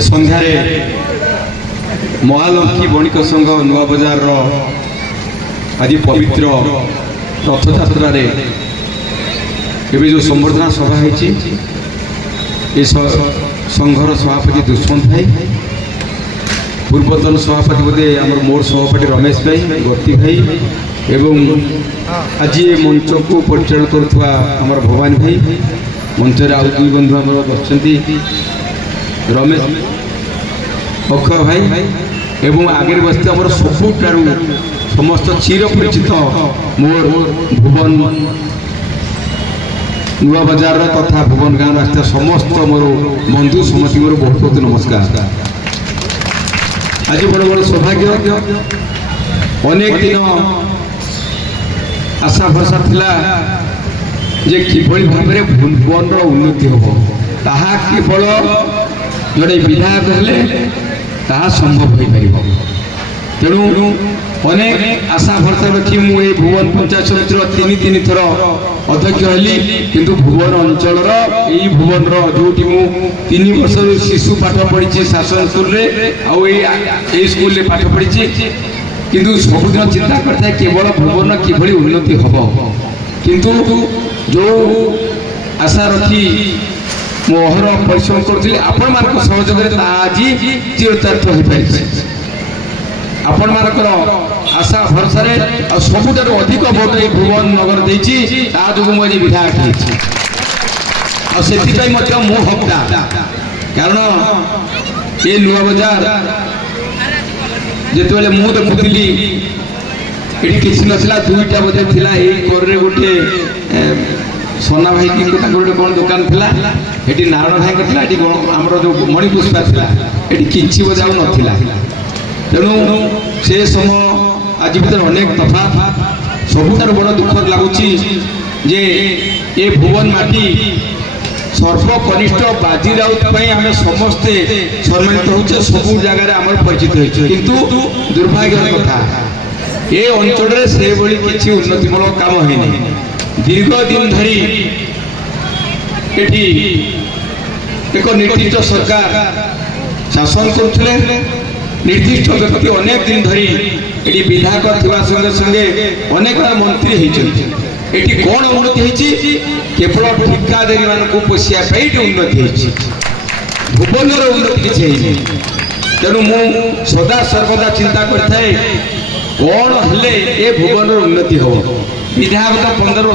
संध्यार महालक्ष्मी बणिक संघ नुआ बजार आज पवित्र रथयात्रा जो संबर्धना सभा है संघर सभापति दुष्मंत भाई, पूर्वतन सभापति बोधे आम मोर सभापति रमेश भाई, गति भाई एवं आज ये मंच को परिचालन कर भवानी भाई, मंच आउ दुई बंधु आम बस रमेश अक्षय भाई एवं आगे बसते आम सबुठार समस्त चिर परिचित मोर भुवन नुआ बजार तथा भुवन गाँव आसता समस्त मोर बंधु समति मोर बहुत बहुत नमस्कार। आज बड़ बड़ सौभाग्य अनेक दिन आशा भरसा थिला जे किभଳି भाबरे भुवन उन्नति होबो, ताहा केवल जोड़े विधायक हेले ताहा संभव हो पारिबो। तेणु अनेक आशा भरसा रखी मुझे भुवन पंचायत समिति तीन थर अध्यक्ष हेली, किंतु भुवन अंचल यही भुवन जो तीन वर्ष शिशु पाठ पढ़ी शासन स्कूल स्कूल पाठ पढ़ी, किंतु सबुदिन चिंता करता केवल भुवन किभଳି उन्नति हम, किंतु जो आशा रखी मोहर परिश्रम करुँगी आपण मान सहयोग आज चिरतार्थ हो पारे। आपण मानकर आशा भरसा सबुठार अधिक भोट भुवन नगर जो मुझे विधायक से हकदा, कारण ये नुआ बजार जिते मुझे देखुली ये किसी नाला दुईटा बोधे थिला गोटे सोना भाई की गोटे कौन दुकान थी ये नारायण भाई आमर जो मणिपुष्पा थी किसी बोधे आउ नाला। तेणु से समय आज भर अनेक तफात सबुठार बड़ दुख लगुच जे ये भुवन माटी सर्वकनिष्ठ बाजी राउत आम समस्ते सम्मानित होचे, सब जगह आम परिचित होइछे, किंतु दुर्भाग्यर कथा ये अंचल से भली किसी उन्नतिमूलक काम होइनी। दीर्घ दिन धरी एठी एक निर्दिष्ट सरकार शासन करथिले, निर्दिष्ट व्यक्ति अनेक दिन धरी ये विधायक थिबा संगे संगे अनेक बार मंत्री होती कौन उन्नति होती, केवल ठिकादारी मानक पोषिया उन्नति होती, भुवनर उन्नति किसी। तेणु मु सदा सर्वदा चिंता करता कौन हेले ए भुवनर उन्नति हो। विधायक तो 15